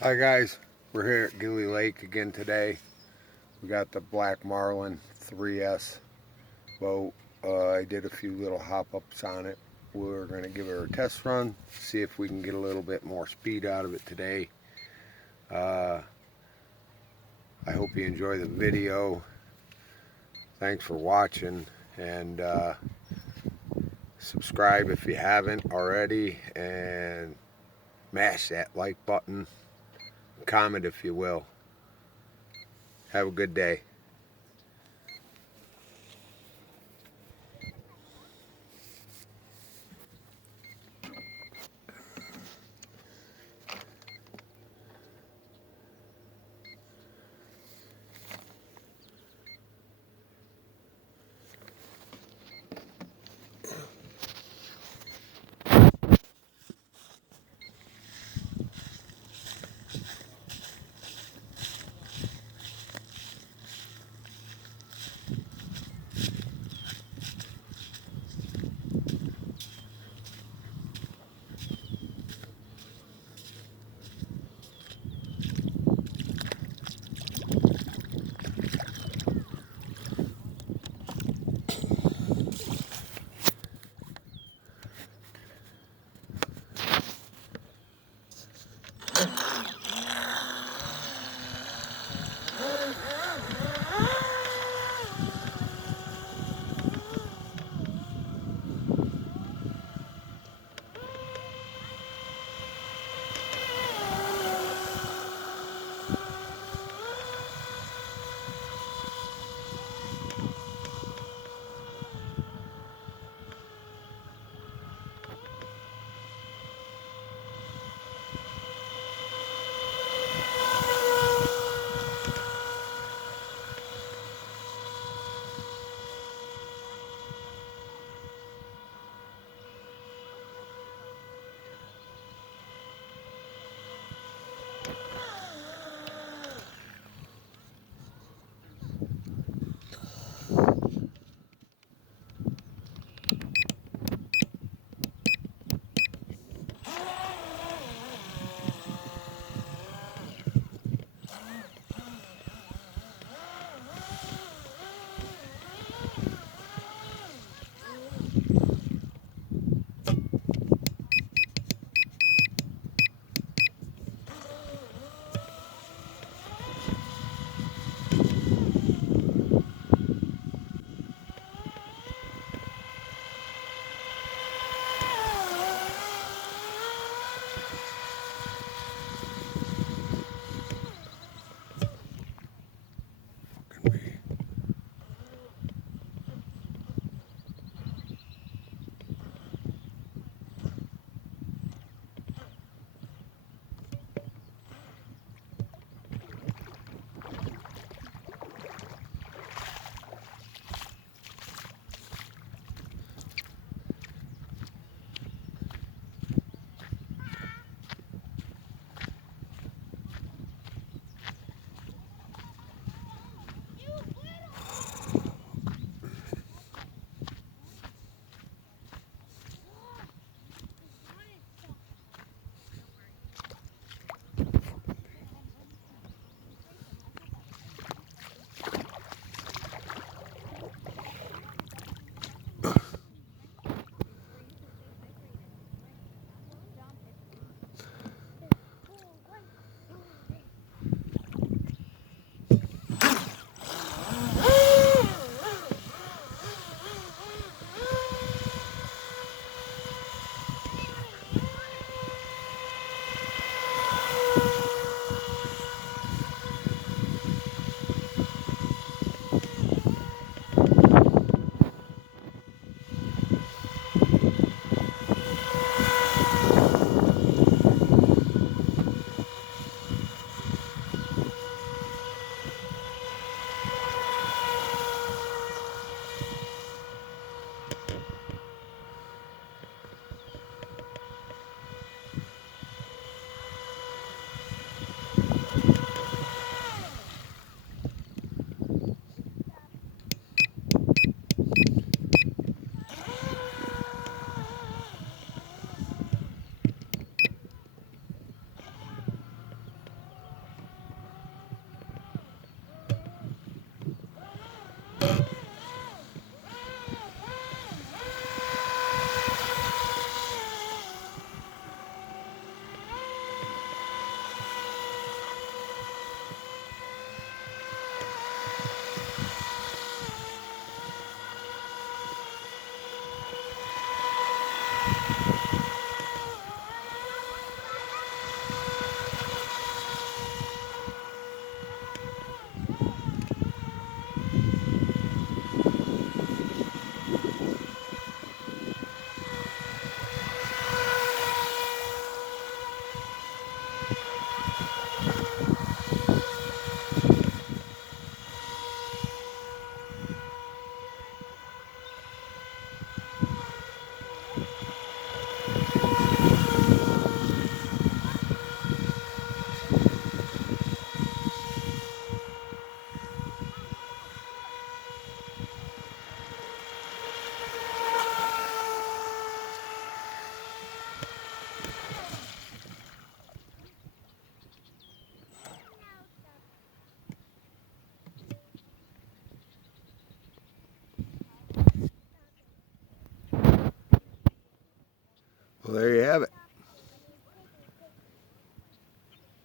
Hi guys, we're here at Gilly Lake again today. We got the Black Marlin 3S boat. I did a few little hop-ups on it. We're going to give her a test run, see if we can get a little bit more speed out of it today. Uh, I hope you enjoy the video. Thanks for watching, and subscribe if you haven't already, and mash that like button. Comment if you will. Have a good day.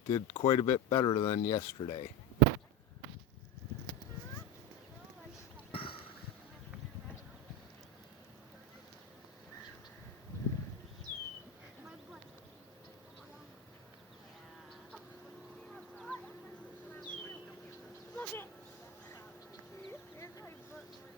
Did quite a bit better than yesterday. Look it. Here's my book.